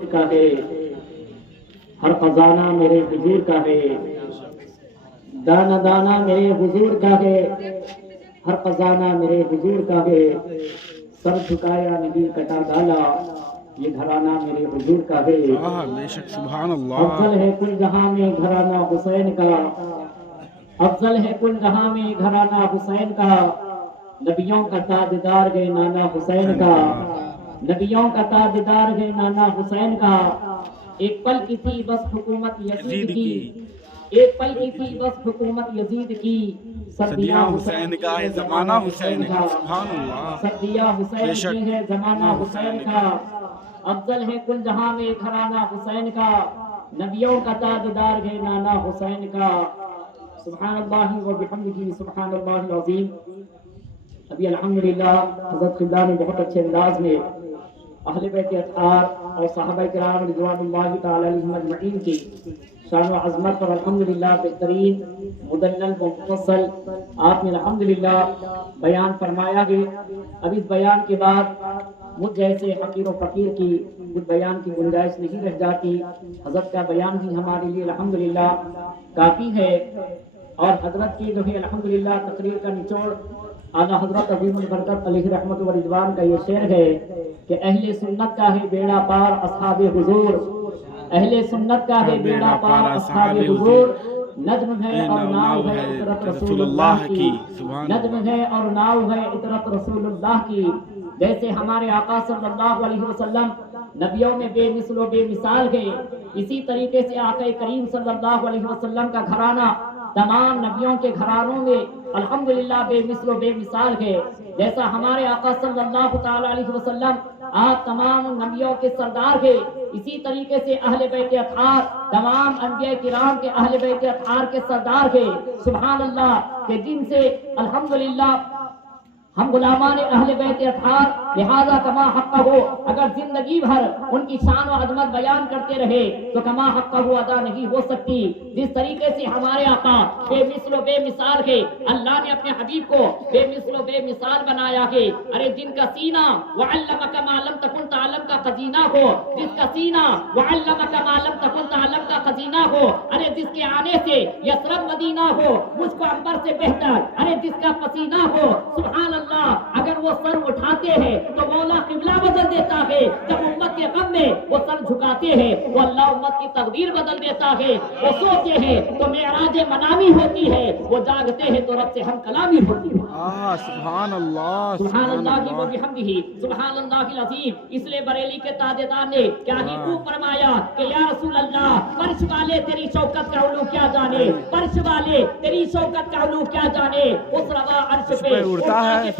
کا ہے، ہر خزانہ میرے حضور کا ہے، دانہ دانہ میرے حضور کا ہے، ہر خزانہ میرے حضور کا ہے، سر جھکایا نہیں کٹا ڈالا، یہ گھرانہ میرے حضور کا ہے۔ بے شک سبحان اللہ۔ افضل ہے کل جہاں میں گھرانہ حسین کا، افضل ہے کل جہاں میں گھرانہ حسین کا، نبیوں کا تاجدار گئے نانا حسین کا، نبیوں کا تاجدار گئے نانا حسین کا، ایک پل کی تھی بس حکومت یزید کی، ایک پل کی تھی بس حکومت یزید کی، صدیاں حسین کا ہے زمانہ حسین کا، سبحان اللہ۔ صدیاں حسین کی ہے زمانہ حسین کا، افضل ہے کل جہاں میں گھرانہ حسین کا، نبیوں کا تاجدار گئے نانا حسین کا، سبحان اللہ و بحمدہ سبحان اللہ العظیم۔ ابھی الحمدللہ حضرت قبلہ نے بہت اچھے انداز میں اہل بیت اطہار اور صحابہ کرام رضوان اللہ تعالی علیہم اجمعین کی شان و عظمت پر الحمدللہ بہترین مدلل و مفصل آپ نے الحمدللہ بیان فرمایا ہے۔ اب اس بیان کے بعد مجھ جیسے حقیر و فقیر کی کچھ بیان کی گنجائش نہیں رہ جاتی، حضرت کا بیان بھی ہمارے لیے الحمدللہ کافی ہے۔ اور حضرت کی جو ہے الحمدللہ تقریر کا نچوڑ اعلیٰ حضرت عظیم البرکت علیہ رحمت و رضوان کا یہ شعر ہے کہ اہل سنت کا ہے بیڑا پار اصحاب حضور، اہل سنت کا ہے بیڑا پار اصحاب حضور، نجم ہے اور ناؤ ہے عطرت رسول اللہ کی، نجم ہے اور ناؤ ہے عطرت رسول اللہ کی۔ جیسے ہمارے آقا صلی اللہ علیہ وسلم نبیوں میں بے مثل و بے مثال ہے، اسی طریقے سے آقا کریم صلی اللہ علیہ وسلم کا گھرانہ تمام نبیوں کے گھرانوں میں الحمدللہ بے مثل و بے مثال ہے۔ جیسا ہمارے آقا صلی اللہ تعالی علیہ وسلم آپ تمام نبیوں کے سردار ہے، اسی طریقے سے اہل بیت اطہار تمام انبیاء کرام کے اہل بیت اطہار کے سردار ہے، سبحان اللہ، کہ جن سے الحمدللہ ہم غلامان اہل بیت اطہار لہذا کما حق ہو اگر زندگی بھر ان کی شان و عظمت بیان کرتے رہے تو کما حق ہو ادا نہیں ہو سکتی۔ جس طریقے سے ہمارے آقا بے مثل و بے مثال ہے، اللہ نے اپنے حبیب کو بے مثل و بے مثال بنایا ہے۔ ارے جن کا سینہ وعلمک ما لم تکن تعلم کا خزینہ ہو، جس کا سینہ وعلمک ما لم تکن تعلم کا خزینہ ہو، ارے جس کے آنے سے یثرب مدینہ ہو مجھ کو عنبر سے بہتر، ارے جس کا پسینہ ہو سبحان اللہ، اگر وہ سر اٹھاتے ہیں تو مولا قبلہ بدل دیتا ہے، جب امت کے غم میں وہ سر جھکاتے ہیں وہ اللہ امت کی تقدیر بدل دیتا ہے، وہ سوتے ہیں تو معراج منامی ہوتی ہے، وہ جاگتے ہیں تو رب سے ہم کلامی ہوتی ہے۔ سبحان اللہ، سبحان اللہ و بحمدہ سبحان اللہ العظیم۔ اس لیے بریلی کے تاجدار نے کیا ہی خوب فرمایا کہ یا رسول اللہ فرش والے تیری شوکت کا علو کیا جانے، فرش والے تیری شوکت کا علو کیا جانے، اس روا عرش پہ اڑتا ہے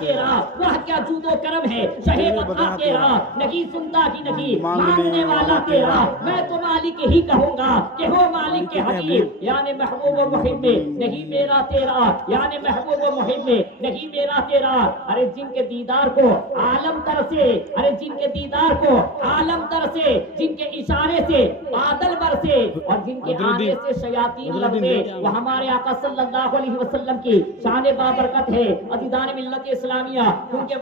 تیرا وہ کیا جود و کرم ہے، شہید عطا تیرا نہیں سنتا ہی نہیں مانگنے والا تیرا، میں تو مالک ہی کہوں گا کہ ہو مالک کے حبیب، یعنی محبوب و محب میں نہیں میرا تیرا، یعنی محبوب و محب میں نہیں میرا تیرا۔ ارے جن کے دیدار کو عالم تر سے، ارے جن کے دیدار کو عالم تر سے، جن کے اشارے سے بادل برسے اور جن کے آنے سے شیاطین لڑتے، وہ ہمارے آقا صلی اللہ علیہ وسلم کی شان بابرکت ہے۔ عزیزان ملت اسلامیہ کیونکہ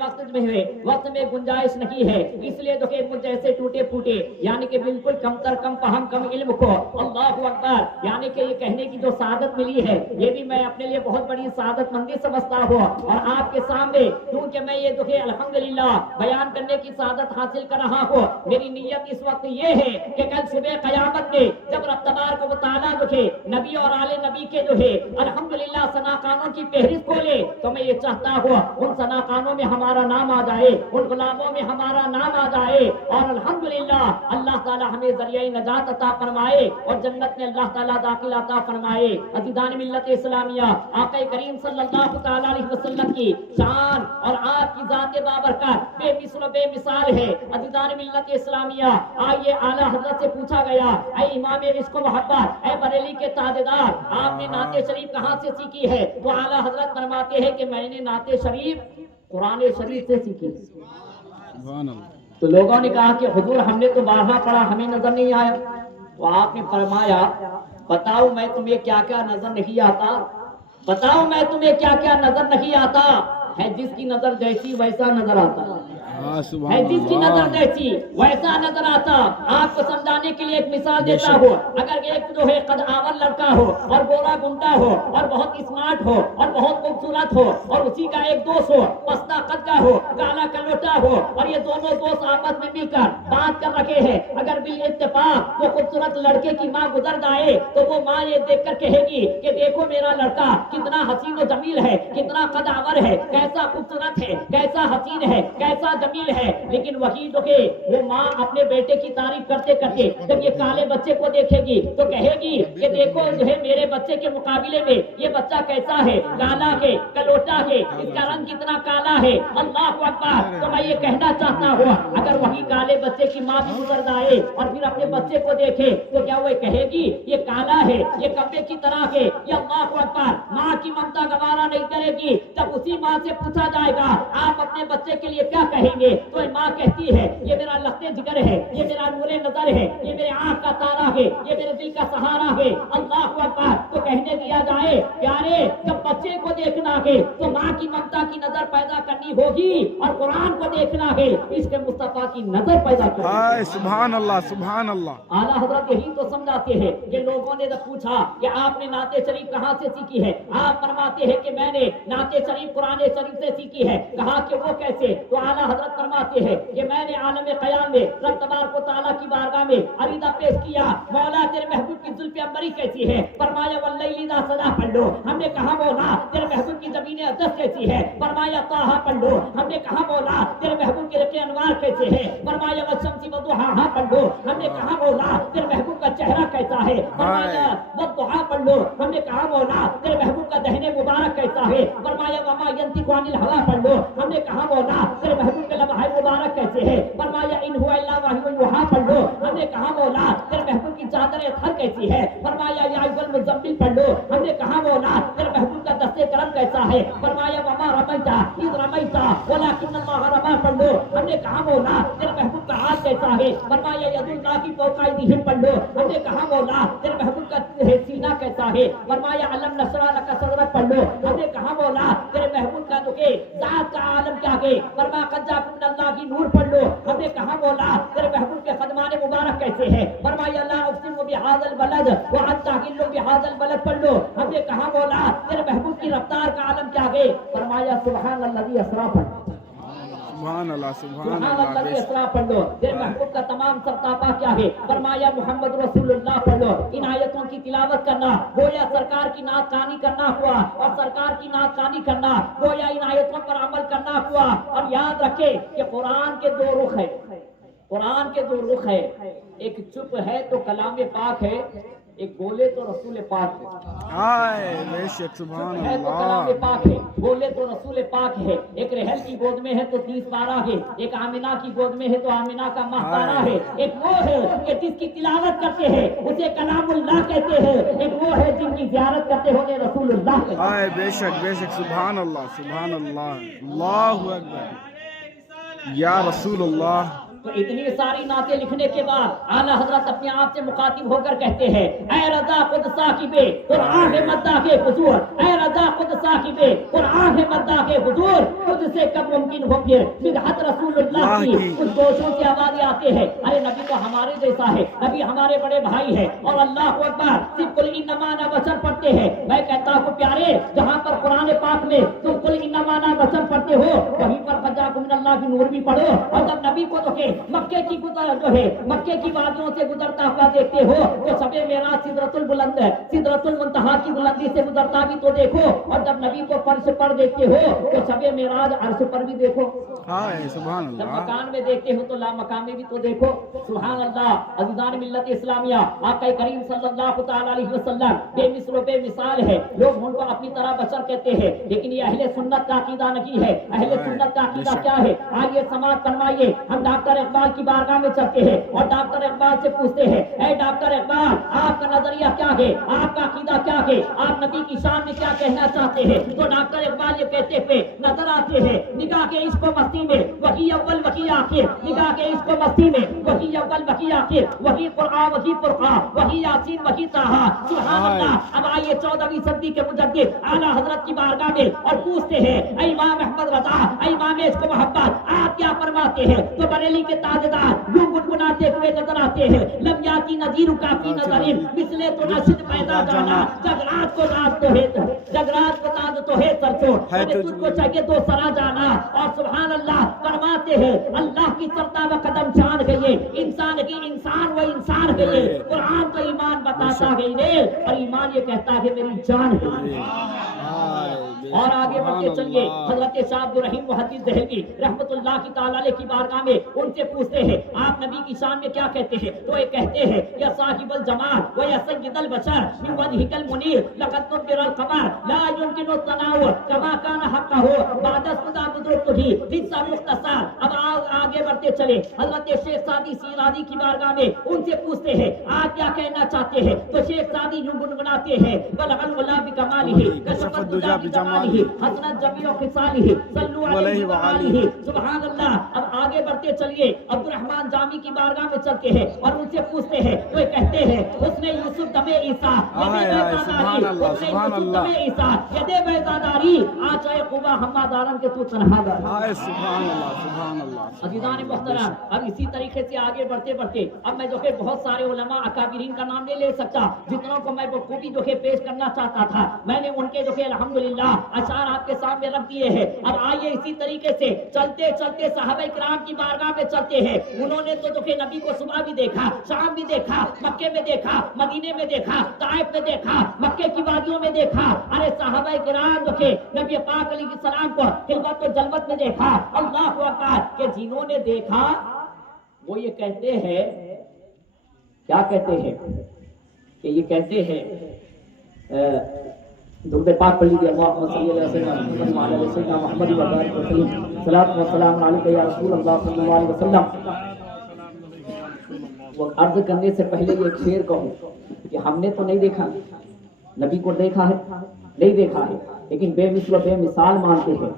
وقت میں گنجائش نہیں ہے، اس لیے تو کہ مجھ جیسے ٹوٹے پھوٹے یعنی کہ بالکل کم تر کم فہم کم علم کو اللہ اکبر یعنی کہ یہ کہنے کی جو سعادت ملی ہے یہ بھی میں اپنے لیے بہت بڑی سعادت مندی سمجھتا ہوں، اور آپ کے سامنے کیونکہ میں یہ تو کہ الحمدللہ بیان کرنے کی سعادت حاصل کر رہا ہوں، میری نیت اس وقت یہ ہے کہ کل صبح قیامت میں جب رب تبارک و تعالیٰ جو ہے نبی اور آل نبی کے جو ہے الحمدللہ ثناء کی فہرست کھولے تو میں یہ چاہتا ہوں ان ثناء میں ہمارا نام آ جائے، ان غلاموں میں ہمارا نام آ جائے، اور الحمدللہ اللہ تعالی ہمیں ذریعہ نجات عطا فرمائے اور جنت میں اللہ تعالی داخل عطا فرمائے۔ عزیزان ملت اسلامیہ آقا کریم صلی اللہ تعالی علیہ وسلم کی شان اور آپ کی ذات بابرکت بے مثل و بے مثال ہے۔ عزیزان ملت اسلامیہ آئیے اعلیٰ حضرت سے پوچھا گیا اے امام عشق و محبت، اے بریلی کے تاجدار آپ نے نعت شریف کہاں سے سیکھی ہے؟ تو اعلیٰ حضرت فرماتے ہیں کہ میں نے نعت شریف قرآن شریف سے سیکھی۔ تو لوگوں نے کہا کہ حضور ہم نے تو بارہا پڑھا ہمیں نظر نہیں آیا، تو آپ نے فرمایا بتاؤ میں تمہیں کیا کیا نظر نہیں آتا، بتاؤ میں تمہیں کیا کیا نظر نہیں آتا، ہے جس کی نظر جیسی ویسا نظر آتا۔ ہے جس کی نظر جیسی ویسا نظر آتا. آپ کو سمجھانے کے لیے ایک مثال دیتا ہوں. اگر ایک جو ہے قد آور لڑکا ہو اور گورا گنڈا ہو اور بہت اسمارٹ ہو اور بہت خوبصورت ہو اور اسی کا ایک دوست ہو پستا قد کا ہو کالا کلوٹا ہو اور یہ دونوں دوست آپس میں مل کر بات کر رکھے ہیں, اگر بال اتفاق وہ خوبصورت لڑکے کی ماں گزر جائے تو وہ ماں یہ دیکھ کر کہے گی کہ دیکھو میرا لڑکا کتنا حسین و جمیل ہے, کتنا قد آور ہے, کیسا خوبصورت ہے, کیسا حسین ہے, کیسا جمیل ہے. لیکن وہی جو ہے وہ ماں اپنے بیٹے کی تعریف کرتے کرتے جب یہ کالے بچے کو دیکھے گی تو کہے گی کہ دیکھو جو ہے میرے بچے کے مقابلے میں یہ بچہ کیسا ہے, کالا ہے, کلوٹا ہے, اس کا رنگ کتنا کالا ہے. اللہ اکبر. تو میں یہ کہنا چاہتا ہوں اگر وہی کالے بچے کی ماں بھی گزر جائے اور پھر اپنے بچے کو دیکھے تو کیا وہ کہے گی یہ کالا ہے, یہ کبے کی طرح ہے. یہ اللہ اکبر. ماں کی ممتا گوارا نہیں کرے گی. جب اسی ماں سے پوچھا جائے گا آپ اپنے بچے کے لیے کیا کہیں گے تو ماں کہتی ہے یہ میرا لخت جگر ہے, یہ میرا نور نظر ہے, یہ میرے آنکھ کا تارا ہے, یہ میرے دل کا سہارا ہے. اللہ اکبر. تو کہنے دیا جائے پیارے جب بچے کو دیکھنا ہے تو ماں کی ممتا کی نظر پیدا کرنی ہوگی اور قرآن کو دیکھنا ہے عشق مصطفیٰ کی نظر پیدا کرنی. سبحان اللہ سبحان اللہ. اعلیٰ حضرت یہی تو سمجھاتے ہیں. یہ لوگوں نے جب پوچھا کہ آپ نے نعت شریف کہاں سے سیکھی ہے, آپ فرماتے ہیں کہ میں نے نعت شریف قرآن شریف سے سیکھی ہے. کہا کہ وہ کیسے؟ تو اعلیٰ حضرت فرماتے ہیں کہ میں نے عالم قیام میں رب تبارک و تعالیٰ کی بارگاہ میں عریضہ پیش کیا مولا تیرے محبوب کی زلف عنبری کیسی ہے. فرمایا واللیل اذا سجا پڑھ لو. ہم نے کہا مولا تیرے محبوب کی زمین اقدس کیسی ہے. فرمایا طٰہٰ پڑھ لو. ہم نے کہا مولا تیرے محبوب کے رقع انوار کیسے ہے. فرمایا والشمس وضحاہا پڑھ لو. ہم نے کہا مولا تیرے محبوب کا چہرہ کیسا ہے. فرمایا والضحیٰ پڑھ لو. ہم نے کہا مولا تیرے محبوب کا دہن مبارک کیسا ہے. فرمایا وما ینطق عن الہویٰ پڑھ لو. ہم نے کہا مولا تیرے محبوب کا لمح مبارک کیسے ہے. فرمایا ان هو الا وحی یوحیٰ پڑھ لو. ہم نے کہا مولا تیرے محبوب کی چادر اطہر کیسی ہے. فرمایا یا ایھا المزمل پڑھ لو. ہم نے کہا مولا تیرے محبوب کا دست کرم کیسا ہے. فرمایا وما رمیت اذ رمیت ولکن اللہ رمی پڑھ لو. ہم نے کہا مولا تیرے محبوب کا ہاتھ کیسا ہے. فرمایا ید اللہ فوق ایدیہم پڑھ لو. ہم نے کہا مولا تیرے محبوب کا سینہ کیسا ہے. فرمایا الم نشرح لک صدرک پڑھ لو. ہم نے کہا مولا تیرے محبوب کا جو کہ ذات کا عالم کیا ہے. فرمایا قد جاءکم من اللہ کی نور پڑھ لو. ہم نے کہا مولا تیرے محبوب کے قدمان مبارک کیسے ہیں. فرمایا لا اقسم بہذا البلد وانت حل بہذا البلد پڑھ لو. ہم نے کہا مولا تیرے محبوب کی رفتار کا عالم کیا ہے. فرمایا سبحان الذی اسریٰ پڑھ لو. سبحان اللہ سبحان اللہ اسراء پڑھ لو. تیرے محبوب کا تمام سرتاپا کیا ہے. فرمایا محمد رسول اللہ پڑھ لو. ان آیتوں کی تلاوت کرنا گویا سرکار کی نعت خوانی کرنا ہوا اور سرکار کی نعت خوانی کرنا گویا ان آیتوں پر عمل کرنا ہوا. اور یاد رکھے کہ قرآن کے دو رخ ہے. قرآن کے دو رخ ہے. ایک چپ ہے تو کلام پاک ہے, ایک بولے تو رسول پاک ہے. بے شک سبحان ہے تو کلام پاک ہے, بولے تو رسول پاک ہے. ایک رحل کی گود میں ہے تو 30 پارہ ہے. ایک آمنہ کی گود میں ہے تو آمنہ کا ماہ پارہ ہے. ایک وہ ہے کہ جس کی تلاوت کرتے ہیں اسے کلام اللہ کہتے ہیں. ایک وہ ہے جن کی زیارت کرتے ہوئے رسول اللہ کہتے ہیں. بے شک سبحان اللہ سبحان اللہ. اللہ اکبر یا رسول اللہ. تو اتنی ساری نعتیں لکھنے کے بعد اعلیٰ حضرت اپنے آپ سے مخاطب ہو کر کہتے ہیں اے رضا خود صاحب قرآن مداح حضور. اے رضا خود صاحب قرآن مداح حضور. خود سے کب ممکن ہو پھر مدحت رسول اللہ کی. کچھ دوستوں سے آوازیں آتے ہیں ارے نبی تو ہمارے جیسا ہے, نبی ہمارے بڑے بھائی ہے. اور اللہ اکبر صرف قل انما انا بشر پڑھتے ہیں. میں کہتا ہوں پیارے جہاں پر قرآن پاک میں تم قل انما انا بشر پڑھتے ہو وہیں پر فجاءکم من اللہ کی نور بھی پڑھو. اور جب نبی کو تو مکے کی جو ہے مکے کی وادیوں سے گزرتا ہوا دیکھتے ہو تو شب معراج سدرۃ البلند سدرۃ المنتہا کی بلندی سے گزرتا بھی تو دیکھو. اور جب نبی کو فرش پر دیکھتے ہو تو شب معراج عرش پر بھی دیکھو. سبحان اللہ. جب مکان میں دیکھتے ہو تو لامکان میں بھی تو دیکھو. سبحان اللہ. عزیزان ملت اسلامیہ آقا کریم صلی اللہ تعالی علیہ وسلم بے مثل و بے مثال ہے. لوگ ان کو اپنی طرح بشر کہتے ہیں لیکن یہ اہل سنت کا عقیدہ نہیں ہے. اہل سنت کا عقیدہ کیا ہے آئیے سماعت فرمائیے. ہم ڈاکٹر اقبال کی بارگاہ میں چلتے ہیں اور ڈاکٹر اقبال سے پوچھتے ہیں اے ڈاکٹر اقبال آپ کا نظریہ کیا ہے, آپ کا عقیدہ کیا ہے, آپ نبی کی شان میں کیا کہنا چاہتے ہیں. تو ڈاکٹر اقبال یہ کہتے ہوئے نظر آتے ہیں نگاہ کے عشق و مستی مستی میں، وہی اول وہی آخر، نگاہ کے عشق و مستی میں وہی اول وہی آخر، وہی قرآن وہی فرقان، وہی یاسین وہی طٰہٰ، سبحان اللہ۔ اب آئیے 14ویں صدی کے مجدد اعلیٰ حضرت کی بارگاہ میں اور پوچھتے ہیں اے امام احمد رضا، اے امام عشق و محبت، آپ کیا فرماتے ہیں؟ تو بریلی کے تاجدار یوں گنگناتے ہوئے نظر آتے ہیں، لم یاتی نذیر کا فی نظر مثل تو نشد پیدا جانا، جگ رات کو رات تو ہے، جگ رات کو تاج تو ہے سرسوں، تجھ کو چاہیے تو سرا جانا۔ اور سبحان اللہ فرماتے ہیں اللہ کی سرتا و قدم جان گئے، انسان کی انسان و انسان گئے، قرآن تو ایمان بتاتا ہے اور ایمان یہ کہتا ہے میری جان ہے۔ اور آگے بڑھتے چلیے، حضرت شاہ عبد الرحیم محدث دہلوی رحمت اللہ کی تعالی علیہ کی بارگاہ میں ان سے پوچھتے ہیں آپ نبی کی شان میں کیا کہتے ہیں؟ تو یہ کہتے ہیں یا صاحب الجمال و یا سید البشر من وجهك المنیر لقد نبر القمر لا يمكن التناول كما كان حقه بعد خدا بزرگ ہی حصہ مختصر۔ اب آگے بڑھتے چلے، حضرت شیخ سعدی سیرازی کی بارگاہ میں ان سے پوچھتے ہیں آپ کیا کہنا چاہتے ہیں؟ تو شیخ سعدی یوں گنگناتے ہیں بلغ العلا بکمالہ کشف الدجا بجمالہ حسنت جمیع خصالہ صلوا علیہ وآلہ، سبحان اللہ۔ اب آگے بڑھتے چلیے، عبد الرحمن جامی کی بارگاہ میں چلتے ہیں اور ان سے پوچھتے ہیں، وہ کہتے ہیں حسن یوسف دم عیسیٰ سبحان اللہ سبحان اللہ یدے بیضاداری آچائے قبا ہما دارن کے تو تنہا دار۔ سبحان اللہ سبحان اللہ۔ عزیزان محترم، اب اسی طریقے سے آگے بڑھتے بڑھتے اب میں جو ہے بہت سارے علماء اکابرین کا نام نہیں لے سکتا، جتنوں کو میں بخوبی جو ہے پیش کرنا چاہتا تھا میں نے ان کے جو ہے الحمدللہ اشعار آپ کے سامنے رکھ دیے ہیں۔ اب آئیے اسی طریقے سے چلتے چلتے صحابہ کرام کی بارگاہ میں چلتے ہیں، انہوں نے تو جو کہ نبی کو صبح بھی دیکھا، شام بھی دیکھا، مکے میں دیکھا، مدینے میں دیکھا، طائف میں دیکھا، مکے کی وادیوں میں دیکھا۔ ارے صحابہ کرام جو کہ نبی پاک علیہ السلام کو خلوت و جلوت میں دیکھا، اللہ اکبر، کہ جنہوں نے دیکھا وہ یہ کہتے ہیں، کیا کہتے ہیں کہ یہ کہتے ہیں درود پاک پڑھ لیجیے، اللہم صلی اللہ علیہ وسلم محمد و بارک وسلم، صلاۃ و سلام علیک یا رسول اللہ صلی اللہ علیہ وسلم۔ وہ عرض کرنے سے پہلے یہ ایک شعر کہوں کہ ہم نے تو نہیں دیکھا، نبی کو دیکھا ہے نہیں دیکھا ہے، لیکن بے مثل و بے مثال مانتے ہیں۔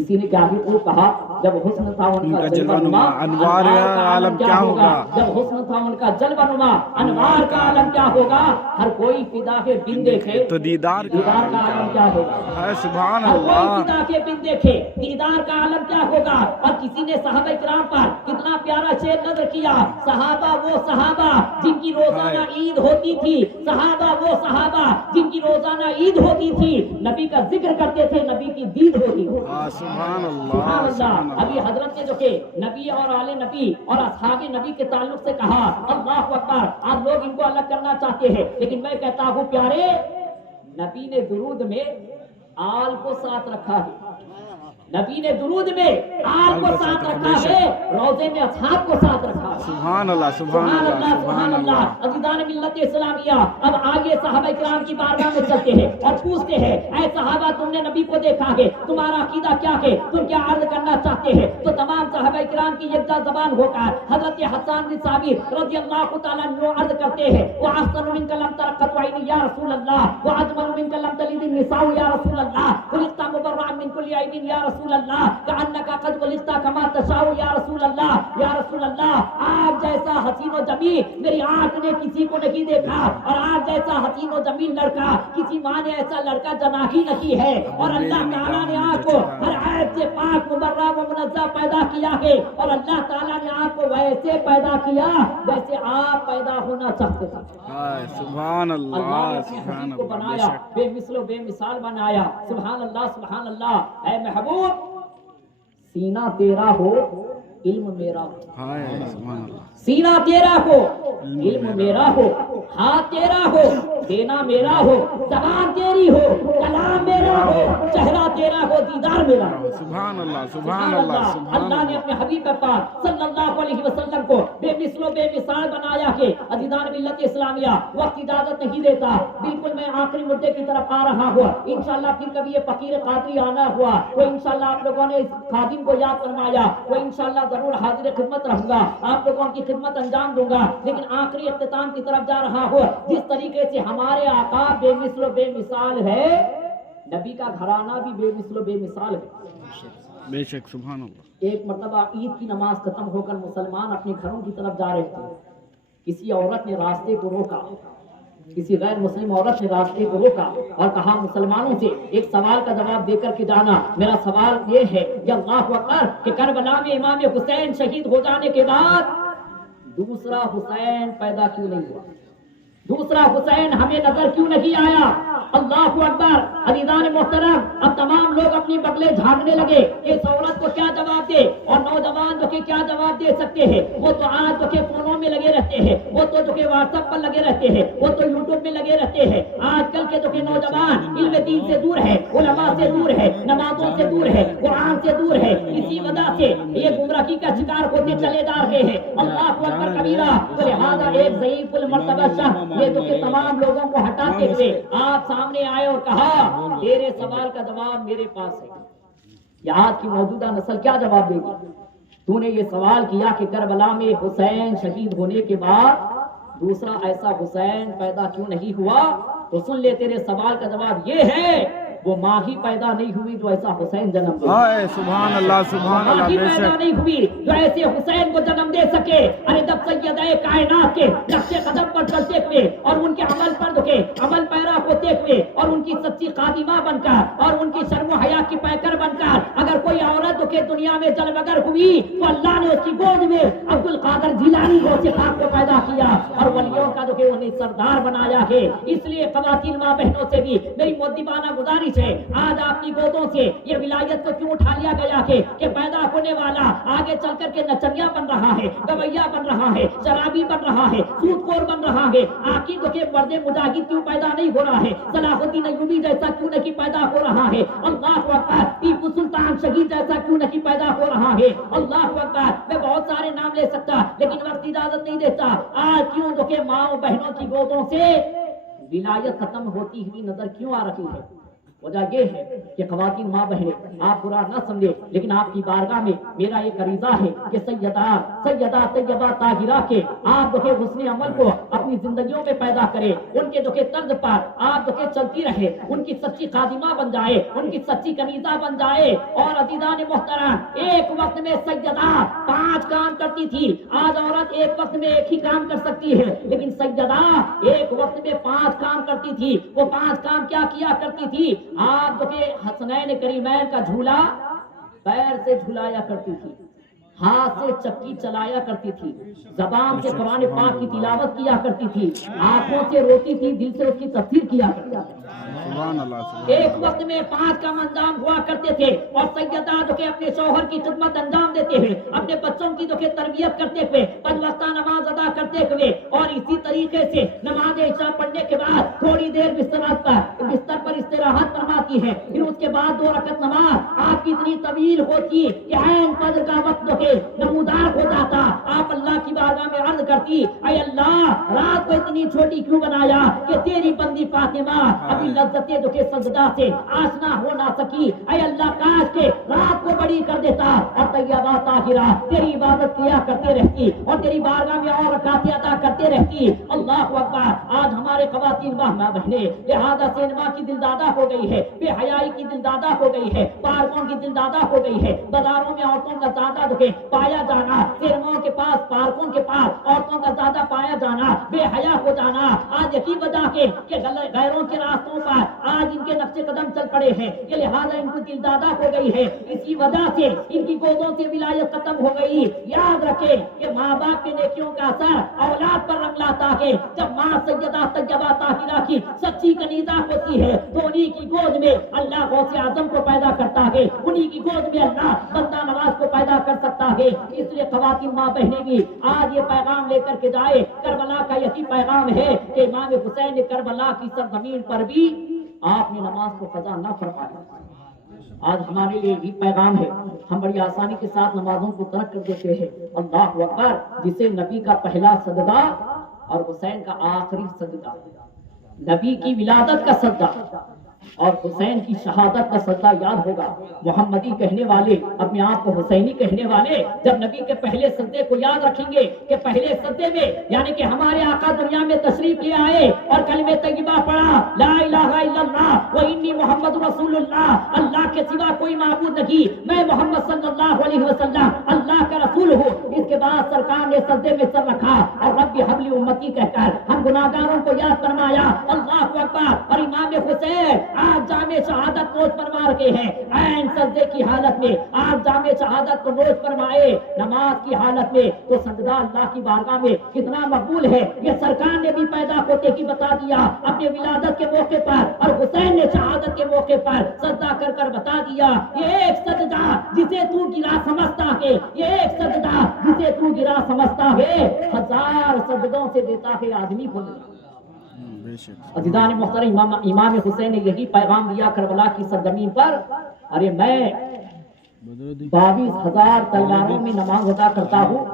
اسی نے کیا بھی کہا جب حسن تھا ان کا جلوہ نما انوار کا عالم کیا ہوگا، جب حسن تھا ان کا جلوہ نما انوار کا عالم کیا ہوگا، ہر کوئی فدا کے بن دیکھے تو دیدار کا عالم کیا ہوگا، سبحان ہر اللہ، کوئی فدا کے بن دیکھے دیدار کا عالم کیا ہوگا۔ اور کسی نے صحابہ کرام پر کتنا پیارا شعر نظر کیا، صحابہ وہ صحابہ جن کی روزانہ عید ہوتی تھی، صحابہ وہ صحابہ جن کی روزانہ عید ہوتی تھی، نبی کا ذکر کرتے تھے، نبی کی دید ہوتی تھی۔ سبحان سبحان اللہ اللہ۔ ابھی حضرت نے جو کہ نبی اور آل نبی اور اصحاب نبی کے تعلق سے کہا، اللہ اکبر، آج لوگ ان کو الگ کرنا چاہتے ہیں، لیکن میں کہتا ہوں پیارے، نبی نے درود میں آل کو ساتھ رکھا ہے، نبی نے درود میں آل کو ساتھ رکھا ہے، روضے میں اصحاب کو ساتھ رکھا ہے۔ سبحان اللہ سبحان اللہ سبحان اللہ۔ عزیزان ملت اسلامیہ، اب آگے صحابہ کرام کی بارگاہ میں چلتے ہیں اور پوچھتے ہیں اے صحابہ تم نے نبی کو دیکھا ہے، تمہارا عقیدہ کیا ہے، تم کیا عرض کرنا چاہتے ہیں؟ تو تمام صحابہ کرام کی یکجا زبان ہو کر حضرت حسان بن ثابت رضی اللہ تعالیٰ عنہ عرض کرتے ہیں وَأَحْسَنُ مِنْكَ لَمْ تَرَ قَطُّ عَيْنٍ يَا رسول اللہ وَأَجْمَلُ مِنْكَ لَمْ تَلِدِ النِّسَاءُ يَا رسول اللہ خُلِقْتَ مُبَرَّأً مِنْ كُلِّ عَيْبٍ يَا رسول اللہ كَأَنَّكَ قَدْ خُلِقْتَ كَمَا تَشَاءُ يَا رسول اللہ، یا رسول اللہ آپ جیسا حسین و جمیل میری آنکھ نے کسی کو نہیں دیکھا، اور آپ جیسا حسین و جمیل لڑکا کسی ماں نے ایسا لڑکا جنا ہی نہیں ہے، اور اللہ تعالیٰ نے آپ کو ہر عیب سے پاک مبرہ و منزہ پیدا کیا ہے، اور اللہ تعالیٰ نے آپ کو ویسے پیدا کیا جیسے آپ پیدا ہونا چاہتے تھے۔ سبحان اللہ اللہ نے اپنے سبحان حبیب کو اللہ، بنایا، بے مثل و بے مثال بنایا، سبحان اللہ سبحان اللہ۔ اے محبوب سینہ تیرا ہو علم میرا ہو، سبحان اللہ، سینہ تیرا ہو علم میرا ہو، ہاتھ تیرا ہو دینا میرا ہو، زبان تیری ہو کلام میرا ہو، چہرہ تیرا ہو دیدار میرا ہو۔ سبحان اللہ سبحان اللہ سبحان اللہ نے اپنے حبیب پاک صلی اللہ علیہ وسلم کو بے مثل و بے مثال بنایا کہ عزیزان ملت اسلامیہ وقت اجازت نہیں دیتا، بالکل میں آخری مدعے کی طرف آ رہا ہوا، انشاءاللہ پھر کبھی یہ فقیر قادری آنا ہوا وہ انشاءاللہ آپ لوگوں نے اس خادم کو یاد فرمایا، وہ انشاءاللہ ضرور حاضر خدمت رہوں گا، آپ لوگوں کی خدمت انجام دوں گا، لیکن آخری اختتام کی طرف جا رہا ہوں۔ جس طریقے سے ہمارے آقا بے مثل و بے مثال ہے، نبی کا گھرانہ بھی بے مثل و بے مثال ہے۔ بے شک سبحان اللہ۔ ایک مرتبہ عید کی نماز ختم ہو کر مسلمان اپنے گھروں کی طرف جا رہے تھے، کسی عورت نے راستے کو روکا، کسی غیر مسلم عورت نے راستے کو روکا اور کہا مسلمانوں سے ایک سوال کا جواب دے کر کے جانا، میرا سوال یہ ہے کہ اللہ اکبر کہ کربلا میں امام حسین شہید ہو جانے کے بعد دوسرا حسین پیدا کیوں نہیں ہوا، دوسرا حسین ہمیں نظر کیوں نہیں آیا؟ اللہ اکبر۔ عزیزان محترم، اب تمام لوگ اپنی بغلیں جھانکنے لگے کہ اس عورت کو کیا جواب دے، اور نوجوان جو کہ کیا جواب دے سکتے ہیں، وہ تو آج جو کہ فونوں میں لگے رہتے ہیں، وہ تو جو کہ واٹس ایپ پر لگے رہتے ہیں، وہ تو یوٹیوب میں لگے رہتے ہیں۔ آج کل کے جو کہ نوجوان علم دین سے دور ہے، علماء سے دور ہے، نمازوں سے دور ہے، قرآن سے دور ہے، اسی وجہ سے یہ گمراہی کا شکار ہوتے چلے جا رہے ہیں۔ اللہ اکبر کبیرہ۔ تو لہٰذا ایک ضعیف المرتبہ شخص یہ جو کہ تمام لوگوں کو ہٹاتے ہوئے آپ سامنے آئے اور کہا تیرے سوال کا جواب میرے پاس ہے۔ یہ آج کی موجودہ نسل کیا جواب دے گی؟ تو نے یہ سوال کیا کہ کربلا میں حسین شہید ہونے کے بعد دوسرا ایسا حسین پیدا کیوں نہیں ہوا؟ تو سن لے، تیرے سوال کا جواب یہ ہے وہ ماں ہی پیدا نہیں ہوئی جو ایسا حسین جنم دے۔ سبحان اللہ، سبحان اللہ، ماں ہی بے پیدا شک۔ نہیں ہوئی جو ایسے حسین کو جنم دے سکے۔ ارے جب سیدہ کائنات کے نقش قدم پر چلتے ہوئے اور ان کے عمل پر دکھے عمل پیرا ہوتے ہوئے اور ان کی سچی خادمہ بن کر اور ان کی شرم و حیا کی پیکر بن کر اگر کوئی عورت دکھے دنیا میں جلوگر ہوئی تو اللہ نے اس کی گود میں عبد القادر جیلانی کو کو پیدا کیا اور ولیوں کا دکھے انہیں سردار بنایا ہے۔ اس لیے خواتین ماں بہنوں سے بھی میری مؤدبانہ گزارش ہے، آج آپ کی گودوں سے یہ ولایت کو کیوں اٹھا لیا گیا ہے کہ پیدا ہونے والا آگے چل کر کے نچنیا بن رہا ہے، گویا بن رہا ہے، شرابی بن رہا ہے، سود خور بن رہا ہے۔ آخر تو کہ مرد مجاہد کیوں پیدا نہیں ہو رہا ہے؟ صلاح الدین ایوبی جیسا کیوں نہیں پیدا ہو رہا ہے؟ اللہ اکبر۔ ٹیپو سلطان شہید جیسا کیوں نہیں پیدا ہو رہا ہے؟ اللہ اکبر۔ میں بہت سارے نام لے سکتا لیکن وقت اجازت نہیں دیتا۔ آج کیوں تو کہ ماں بہنوں کی گودوں سے ولایت ختم ہوتی ہوئی نظر کیوں آ رہی ہے؟ وجہ یہ ہے کہ خواتین ماں بہنیں آپ برا نہ سمجھے لیکن آپ کی بارگاہ میں میرا ایک عریضہ ہے کہ سیدہ طیبہ طاہرہ کے آپ جو کہ حسن عمل کو اپنی زندگیوں میں پیدا کرے، ان کے جو کہ طرز پر آپ جو کہ چلتی رہے، ان کی سچی خادمہ بن جائے، ان کی سچی کنیزہ بن جائے۔ اور عزیزان محترم، ایک وقت میں سیدہ 5 کام کرتی تھی، آج عورت ایک وقت میں ایک ہی کام کر سکتی ہے، لیکن سیدہ ایک وقت میں 5 کام کرتی تھی۔ وہ 5 کام کیا کیا کرتی تھی؟ آپ جو کہ حسنین کریمین کا جھولا پیر سے جھلایا کرتی تھی، ہاتھ سے چکی چلایا کرتی تھی، زبان سے قرآن پاک کی تلاوت کیا کرتی تھی، آنکھوں سے روتی تھی، دل سے اس کی تفسیر کیا کرتی تھی۔ ایک وقت میں 5 کام انجام ہوا کرتے تھے اور سیدہ جو کہ اپنے شوہر کی خدمت انجام دیتے ہوئے، اپنے بچوں کی جو کہ تربیت کرتے ہوئے، 5 وقتہ نماز ادا کرتے ہوئے اور اسی طریقے سے نماز عشاء پڑھنے کے بعد تھوڑی دیر بستر پر استراحت فرماتی ہے، پھر اس کے بعد 2 رکعت نماز آپ کی اتنی طویل ہوتی کہ عین فجر کا وقت جو کہ نمودار ہو جاتا۔ آپ اللہ کی بارگاہ میں عرض کرتی، اے اللہ رات کو اتنی چھوٹی کیوں بنایا کہ تیری بندی فاطمہ ابھی لذتیں جو کہ سجدہ سے آشنا ہو نہ سکی، اے اللہ کاش کے رات کو بڑی کر دیتا اور طیبہ طاہرہ تیری عبادت کیا کرتے رہتی اور تیری بارگاہ میں اور رکعتیں ادا کرتے رہتی۔ اللہ اکبر۔ آج ہمارے خواتین ماں بہنیں لہذا سینما کی دلدادہ ہو گئی ہے، بے حیائی کی دلدادہ ہو گئی ہے، پارکوں کی دلدادہ ہو گئی ہے، بازاروں میں عورتوں کا زیادہ دکھے پایا جانا، سینماؤں کے پاس پارکوں کے پاس عورتوں کا زیادہ پایا جانا، بے حیا ہو جانا، آج یہی وجہ کہ غیروں کے راستوں پر آج ان کے نقش قدم چل پڑے ہیں کہ لہٰذا ان کی دلدادہ ہو گئی ہے، اسی وجہ سے ان کی گودوں سے ولایت ختم ہو گئی۔ یاد رکھیں کہ ماں باپ کے نیکیوں کا اثر اولاد پر رنگ لاتا ہے۔ جب ماں سیدہ طیبہ طاہرہ کی سچی کنیزہ ہوتی ہے تو انہی کی گود میں اللہ غوث اعظم کو پیدا کرتا ہے، انہی کی گود میں اللہ بندہ نواز کو پیدا کر سکتا ہے۔ اس لیے خواتین ماں بہنیں بھی آج یہ پیغام لے کر کے جائے، کربلا کا یہی پیغام ہے کہ امام حسین نے کربلا کی سرزمین پر بھی آپ نے نماز کو قضا نہ فرمایا۔ آج ہمارے لیے یہ پیغام ہے، ہم بڑی آسانی کے ساتھ نمازوں کو ترک کر دیتے ہیں۔ اللہ اکبر، جسے نبی کا پہلا سجدہ اور حسین کا آخری سجدہ، نبی کی ولادت کا سجدہ اور حسین کی شہادت کا سجدہ یاد ہوگا. محمدی کہنے والے، اپنے آپ کو حسینی کہنے والے، جب نبی کے پہلے سجدے کو یاد رکھیں گے کہ پہلے سجدے میں یعنی کہ ہمارے آقا دنیا میں تشریف لے آئے اور کلمہ طیبہ پڑھا، لا الہ الا اللہ و انی محمد رسول اللہ، اللہ کے سوا کوئی معبود نہیں، میں محمد صلی اللہ علیہ وسلم اللہ کا رسول ہوں. اس کے بعد سرکار نے سجدے میں سر رکھا اور رب حبلی امتی کہہ کر ہم گناہگاروں کو یاد فرمایا، اللہ اکبر. اور امام حسین آپ جامع شہادت نوش فرما رکھے ہیں، عین سجدے کی حالت میں آپ جامع شہادت کو نوش فرمائے نماز کی حالت میں. تو سجدہ اللہ کی بارگاہ میں کتنا مقبول ہے، یہ سرکار نے بھی پیدا ہوتے ہی بتا دیا اپنے ولادت کے موقع پر، اور حسین نے شہادت کے موقع پر سجدہ کر کر بتا دیا، یہ ایک سجدہ جسے تو گرا سمجھتا ہے، یہ ایک سجدہ جسے تو گرا سمجھتا ہے، 1000 سجدوں سے دیتا ہے آدمی کو. عزیزان محترم، امام حسین نے یہی پیغام دیا کربلا کی سرزمین پر، ارے میں 22,000 تلواروں میں نماز ادا کرتا ہوں،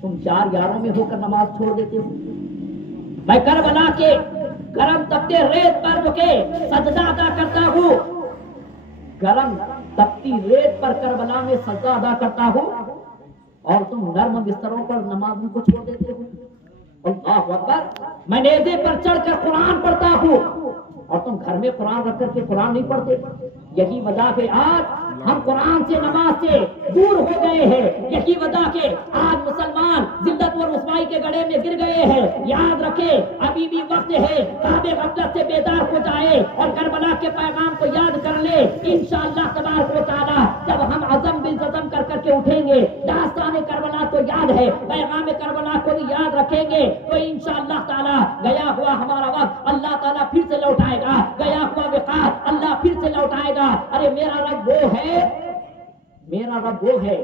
تم 4 یاروں میں ہو کر نماز چھوڑ دیتے ہو. میں کربلا کے گرم تپتے ریت پر رکے سجدہ ادا کرتا ہوں، گرم تپتی ریت پر کربلا میں سجدہ ادا کرتا ہوں، اور تم نرم بستروں پر نمازوں کو چھوڑ دیتے ہو. اللہ اکبر. میں نیزے پر چڑھ کر قرآن پڑھتا ہوں اور تم گھر میں قرآن رکھ کر کے قرآن نہیں پڑھتے. یہی وجہ کہ آج ہم قرآن سے نماز سے دور ہو گئے ہیں، یہی وجہ کہ آج مسلمان ذلت و رسوائی کے گڑھے میں گر گئے ہیں. یاد رکھے ابھی بھی وقت ہے، خواب غفلت سے بیدار ہو جائے اور کربلا کے پیغام کو یاد کر لے. انشاءاللہ تبارک و تعالی جب ہم عزم بالعزم کر کر کے اٹھیں گے، داستان کربلا تو یاد ہے، پیغام کربلا کو بھی یاد رکھیں گے، تو انشاءاللہ تعالی گیا ہوا ہمارا وقت اللہ تعالیٰ پھر سے لوٹائے گا، گیا ہوا وقار اللہ پھر سے لوٹائے گا. ارے میرا رب وہ ہے، میرا رب وہ ہے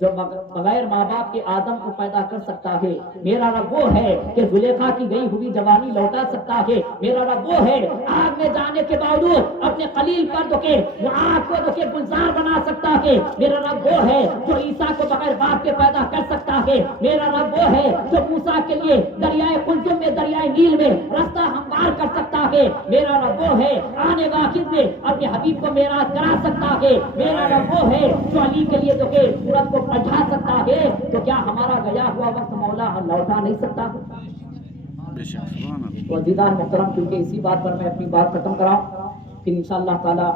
جو بغیر ماں باپ کے آدم کو پیدا کر سکتا ہے. میرا رب وہ ہے کہ زلیخا کی گئی ہوئی جوانی لوٹا سکتا ہے. میرا رب وہ ہے آگ میں جانے کے باوجود اپنے خلیل پر دکے وہ آگ کو دکے گلزار بنا سکتا ہے. میرا رب وہ ہے جو عیسیٰ کو بغیر باپ کے پیدا کر سکتا ہے. میرا رب وہ ہے جو موسیٰ کے لیے دریائے قلزم میں دریائے نیل میں راستہ ہموار کر سکتا ہے. میرا رب وہ ہے آنے واقع میں اپنے حبیب کو معراج کرا سکتا ہے. میرا رب وہ ہے جو علی کے لیے دکے سورت کو پلٹا سکتا ہے. تو کیا ہمارا گیا ہوا وقت مولا لوٹا نہیں سکتا؟ تو عزیزان محترم، کیونکہ اسی بات پر میں اپنی بات ختم کراؤں، پھر انشاءاللہ تعالی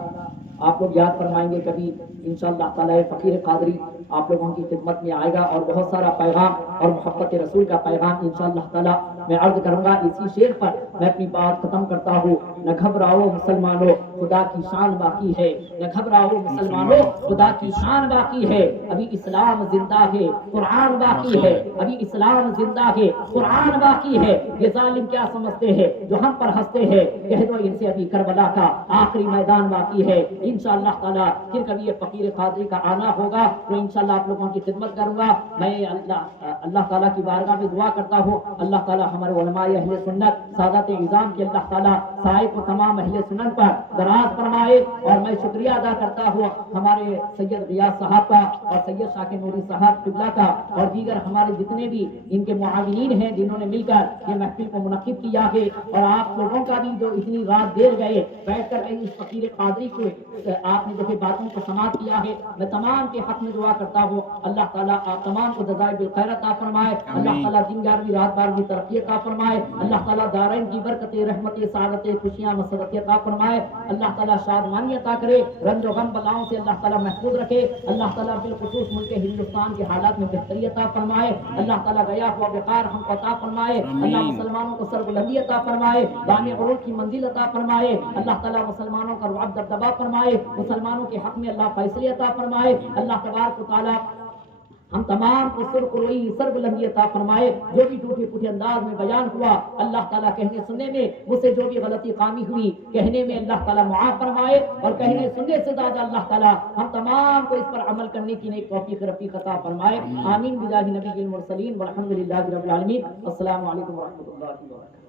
آپ لوگ یاد فرمائیں گے کبھی انشاءاللہ تعالی فقیر قادری آپ لوگوں کی خدمت میں آئے گا اور بہت سارا پیغام اور محبت رسول کا پیغام انشاءاللہ تعالی میں عرض کروں گا. اسی شعر پر میں اپنی بات ختم کرتا ہوں. نہ گھبراؤ مسلمانوں خدا کی شان باقی ہے، نہ گھبراؤ مسلمانوں خدا کی شان باقی ہے. ابھی اسلام زندہ ہے، قرآن باقی ہے، ابھی اسلام زندہ ہے، قرآن باقی ہے. یہ ظالم کیا سمجھتے ہیں جو ہم پر ہنستے ہیں، کہہ دو ان سے ابھی کربلا کا آخری میدان باقی ہے. انشاءاللہ تعالی پھر کبھی یہ فقیر قادری کا آنا ہوگا تو انشاءاللہ آپ لوگوں کی خدمت کروں گا. میں اللہ تعالیٰ کی بارگاہ میں دعا کرتا ہوں اللہ تعالیٰ ہمارے علماء اہل سنت سادات اعظام کی اللہ تعالیٰ سائے کو تمام اہل سنت پر دراز فرمائے. اور میں شکریہ ادا کرتا ہوں ہمارے سید غیاث صاحب کا اور سید شاکر نوری صاحب قبلہ کا اور دیگر ہمارے جتنے بھی ان کے معاونین ہیں جنہوں نے مل کر یہ محفل کو منعقد کیا ہے. اور آپ لوگوں کا بھی جو اتنی رات دیر گئے بیٹھ کر اس فقیر قادری کو آپ نے جو باتوں کو سماعت کیا ہے، میں تمام کے حق میں دعا کرتا ہوں اللہ تعالیٰ آپ تمام کو جزائے بالخیر عطا فرمائے. اللہ تعالیٰ دن 11ویں رات 12ویں ترقی عطا فرمائے. اللہ تعالیٰ دارین کی برکت رحمت سعادت خوشیاں مسرت عطا فرمائے. اللہ تعالیٰ شادمانی عطا کرے، رنج و غم بلاؤں سے اللہ تعالیٰ محفوظ رکھے. اللہ تعالیٰ بالخصوص ملک ہندوستان کے حالات میں بہتری عطا فرمائے. اللہ تعالیٰ گیا ہوا وقار ہم کو عطا فرمائے. اللہ مسلمانوں کو سربلندی عطا فرمائے، دامِ عروج کی منزل عطا فرمائے. اللہ تعالیٰ مسلمانوں کا رعب دبدبا فرمائے، مسلمانوں کے حق میں اللہ فیصلے عطا فرمائے. اللہ تبارک و تعالیٰ ہم تمام کو سرخروئی سربلندی عطا فرمائے. جو بھی ٹوٹے پھوٹے انداز میں بیان ہوا اللہ تعالیٰ کہنے سننے میں مجھ سے جو بھی غلطی قامی ہوئی کہنے میں اللہ تعالیٰ معاف فرمائے، اور کہنے سننے سے زیادہ اللہ تعالیٰ ہم تمام کو اس پر عمل کرنے کی نیک توفیق رفیق عطا فرمائے. آمین بجاہ نبی المرسلین والحمد للہ رب العالمین. السلام علیکم ورحمۃ اللہ وبرکاتہ.